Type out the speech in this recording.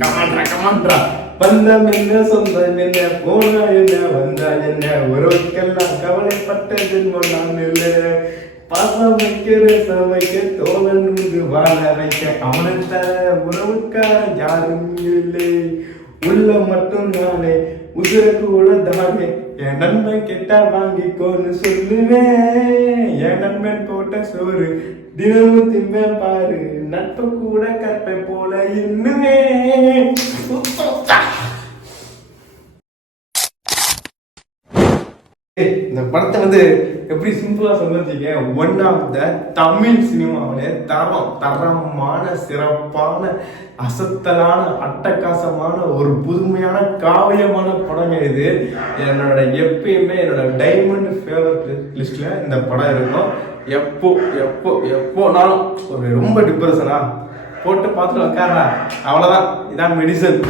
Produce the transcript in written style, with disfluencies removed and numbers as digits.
கமான்றா கமான்றா. பந்தம் என்ன சொந்தம் என்ன போனா என்ன வந்தா என்ன உறவுக்கெல்லாம் கவலைப்பட்டது நான் இல்லை. பாசம் வைக்கிற சமைக்க தோழன் வாழ வைக்க அவனத்த உறவுக்கார யாரும் இல்லை. உள்ள மட்டும் நானே உசுருக்கு உழதானே என் நண்பன் கெட்டா வாங்கிக்கோன்னு சொல்லுவேன். என் நண்பன் போட்ட சோறு தினமும் திம்பேன் பாரு. நட்பு கூட கற்பை போல இன்னுமே. இந்த படத்தை வந்து எப்படி சிம்பிளா சொல்லிருக்கீங்க, ஒன் ஆஃப் த தமிழ் சினிமாவிலே தரமான சிறப்பான அசத்தலான அட்டகாசமான ஒரு புதுமையான காவியமான படங்க இது. என்னோட எப்பயுமே என்னோட டைமண்ட் ஃபேவரட் லிஸ்ட்ல இந்த படம் இருக்கும். எப்போனாலும் ஒரு ரொம்ப டிப்ரெஷனா போட்டு பார்த்துட்டு உட்காரா, அவ்வளோதான், இதான் மெடிசன்.